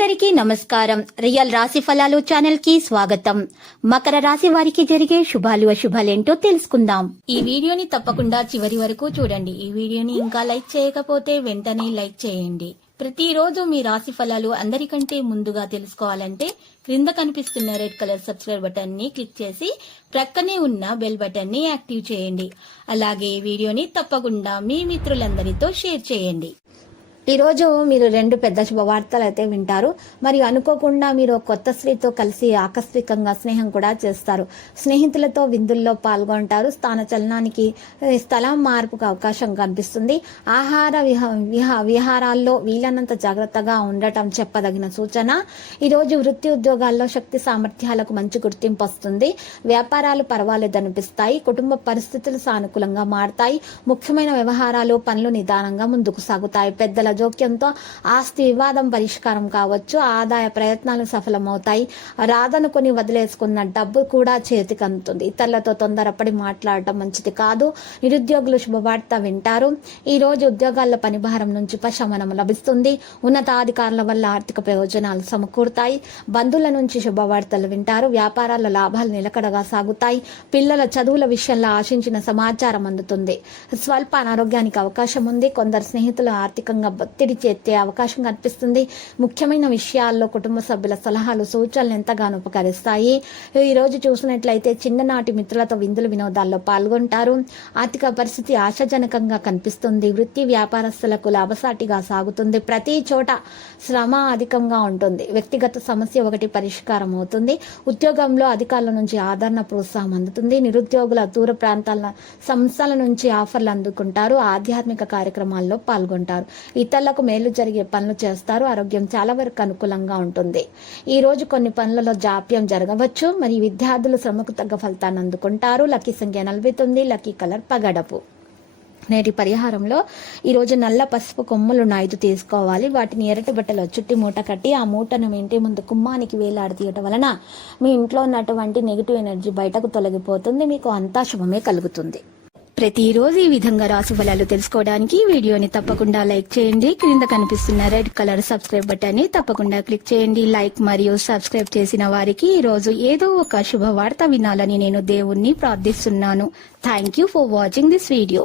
అందరికీ నమస్కారం. రియల్ రాశి ఫలాలు ఛానల్ కి స్వాగతం. మకర రాశి వారికి జరిగే శుభాలు అశుభాలేంటో తెలుసుకుందాం. ఈ వీడియోని తప్పకుండా చివరి వరకు చూడండి. ఈ వీడియోని ఇంకా లైక్ చేయకపోతే వెంటనే లైక్ చేయండి. ప్రతిరోజు మీ రాశి ఫలాలు అందరికంటే ముందుగా తెలుసుకోవాలంటే క్రింద కనిపిస్తున్న రెడ్ కలర్ సబ్స్క్రైబ్ బటన్ ని క్లిక్ చేసి ప్రక్కనే ఉన్న బెల్ బటన్ ని యాక్టివ్ చేయండి. అలాగే ఈ వీడియోని తప్పకుండా మీ మిత్రులందరితో షేర్ చేయండి. ఈరోజు మీరు రెండు పెద్ద శుభవార్తలు అయితే వింటారు. మరియు అనుకోకుండా మీరు కొత్త స్త్రీతో కలిసి ఆకస్మికంగా స్నేహం కూడా చేస్తారు. స్నేహితులతో విందుల్లో పాల్గొంటారు. స్థాన చలనానికి స్థలం మార్పుకు అవకాశం కనిపిస్తుంది. ఆహార విహారాల్లో వీలైనంత జాగ్రత్తగా ఉండటం చెప్పదగిన సూచన. ఈరోజు వృత్తి ఉద్యోగాల్లో శక్తి సామర్థ్యాలకు మంచి గుర్తింపు వస్తుంది. వ్యాపారాలు పర్వాలేదనిపిస్తాయి. కుటుంబ పరిస్థితులు సానుకూలంగా మారతాయి. ముఖ్యమైన వ్యవహారాలు పనులు నిదానంగా ముందుకు సాగుతాయి. పెద్దల జోక్యంతో ఆస్తి వివాదం పరిష్కారం కావచ్చు. ఆదాయ ప్రయత్నాలు సఫలమవుతాయి. రాదనుకుని వదిలేసుకున్న డబ్బు కూడా చేతికి అందుతుంది. ఇతరులతో తొందరపడి మాట్లాడటం మంచిది కాదు. నిరుద్యోగులు శుభవార్త వింటారు. ఈ రోజు ఉద్యోగాల్లో పనిభారం నుంచి ఉపశమనం లభిస్తుంది. ఉన్నతాధికారుల వల్ల ఆర్థిక ప్రయోజనాలు సమకూరుతాయి. బంధువుల నుంచి శుభవార్తలు వింటారు. వ్యాపారాల లాభాలు నిలకడగా సాగుతాయి. పిల్లల చదువుల విషయంలో ఆశించిన సమాచారం అందుతుంది. స్వల్ప అనారోగ్యానికి అవకాశం ఉంది. కొందరు స్నేహితులు ఆర్థికంగా ఒత్తిడి చేసే అవకాశం కనిపిస్తుంది. ముఖ్యమైన విషయాల్లో కుటుంబ సభ్యుల సలహాలు సూచనలు ఎంతగానో ఉపకరిస్తాయి. ఈ రోజు చూసినట్లయితే చిన్ననాటి మిత్రులతో విందులు వినోదాల్లో పాల్గొంటారు. ఆర్థిక పరిస్థితి ఆశాజనకంగా కనిపిస్తుంది. వృత్తి వ్యాపారస్తులకు లాభసాటిగా సాగుతుంది. ప్రతి చోట శ్రమ అధికంగా ఉంటుంది. వ్యక్తిగత సమస్య ఒకటి పరిష్కారం అవుతుంది. ఉద్యోగంలో అధికారుల నుంచి ఆదరణ ప్రోత్సాహం అందుతుంది. నిరుద్యోగుల దూర ప్రాంతాల సంస్థల నుంచి ఆఫర్లు అందుకుంటారు. ఆధ్యాత్మిక కార్యక్రమాల్లో పాల్గొంటారు. ఇతరులకు మేలు జరిగే పనులు చేస్తారు. ఆరోగ్యం చాలా వరకు అనుకూలంగా ఉంటుంది. ఈ రోజు కొన్ని పనులలో జాప్యం జరగవచ్చు. మరియు విద్యార్థులు శ్రమకు తగ్గ ఫలితాన్ని అందుకుంటారు. లక్కీ సంఖ్య 49. లక్కీ కలర్ పగడపు. నేటి పరిహారంలో ఈరోజు నల్ల పసుపు కొమ్ములు 5 తీసుకోవాలి. వాటిని ఎర్రటి బట్టలో చుట్టి మూట కట్టి ఆ మూటను మీ ఇంటి ముందు కుమ్మానికి వేలాడతీయటం వలన మీ ఇంట్లో ఉన్నటువంటి నెగిటివ్ ఎనర్జీ బయటకు తొలగిపోతుంది. మీకు అంతా శుభమే కలుగుతుంది. ప్రతిరోజు ఈ విధంగా రాశి ఫలాలు తెలుసుకోవడానికి వీడియోని తప్పకుండా లైక్ చేయండి. క్రింద కనిపిస్తున్న రెడ్ కలర్ సబ్స్క్రైబ్ బటన్ ని తప్పకుండా క్లిక్ చేయండి. లైక్ మరియు సబ్స్క్రైబ్ చేసిన వారికి ఈ రోజు ఏదో ఒక శుభవార్త వినాలని నేను దేవుణ్ణి ప్రార్థిస్తున్నాను. Thank you for watching this video.